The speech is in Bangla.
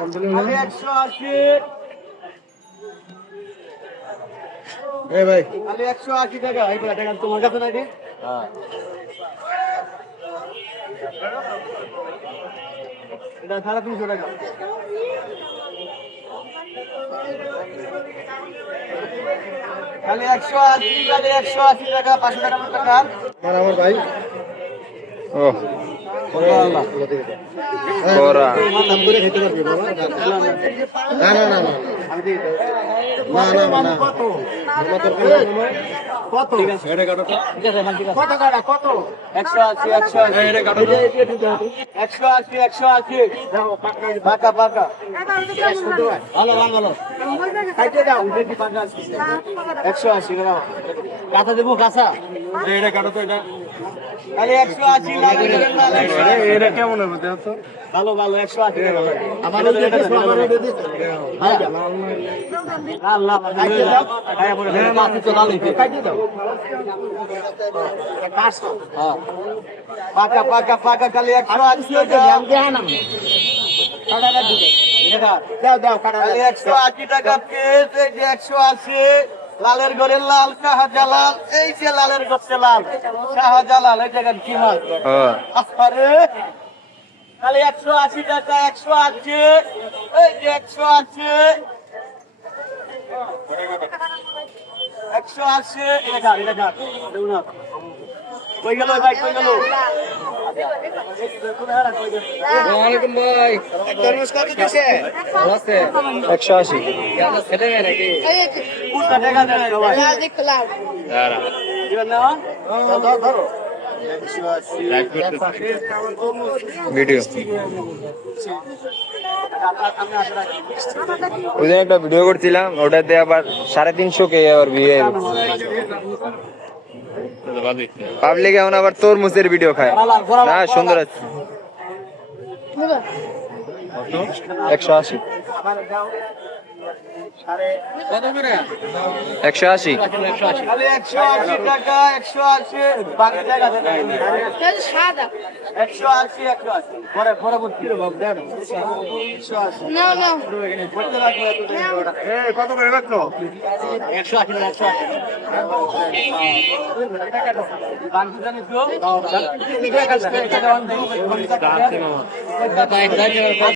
খালি একশো আশি। এ ভাই। খালি একশো আশি টাকা। এই টাকা তোমার কাছে নাকি? এটা সাড়ে তিনশো টাকা। খালি একশো আশি খালি একশো আশি টাকা পাঁচশো টাকা মতো টাকা। আমার ভাই। ও। কোরা দাম করে খেতে পারবি বাবা না না না না আমি দিয়ে দেবো। না না না না কত আমার তোর কোনো কত ঠিক আছে এটা কাটো ঠিক আছে মান ঠিক আছে কত কাটা কত 180 180 এটা কাটো একশো আশি একশো একশো আশি কাঁচা দেবো কাঁচা এটা কাটো তো এটা। ভালো ভালো একশো আশি হ্যাঁ। পাকা পাকা পাকা খালি একশো আশি খালি একশো আশি টাকা যে একশো আশি। লালের ঘরে লাল শাহজালাল এই যে লালের গছে লাল শাহজালাল এই জায়গার কি মাল? ও আরে খালি একশো আশি টাকা একশো আছে এই যে একশো আশি। একশো আশি এটা এটা এটা কই গেল ভাই কই আছে একশো আশি। নাকি? টাকা ধরো ধরো। ভিডিও ওই একটা ভিডিও করছিলাম, ওটাতে আবার সাড়ে তিনশো কে আবার ভিউ পাবলিক এখন আবার তরমুজের ভিডিও খায়। না, সুন্দর আছে। একশো আশি। একশো আশি। কত করে একশো আশি একশো আশি।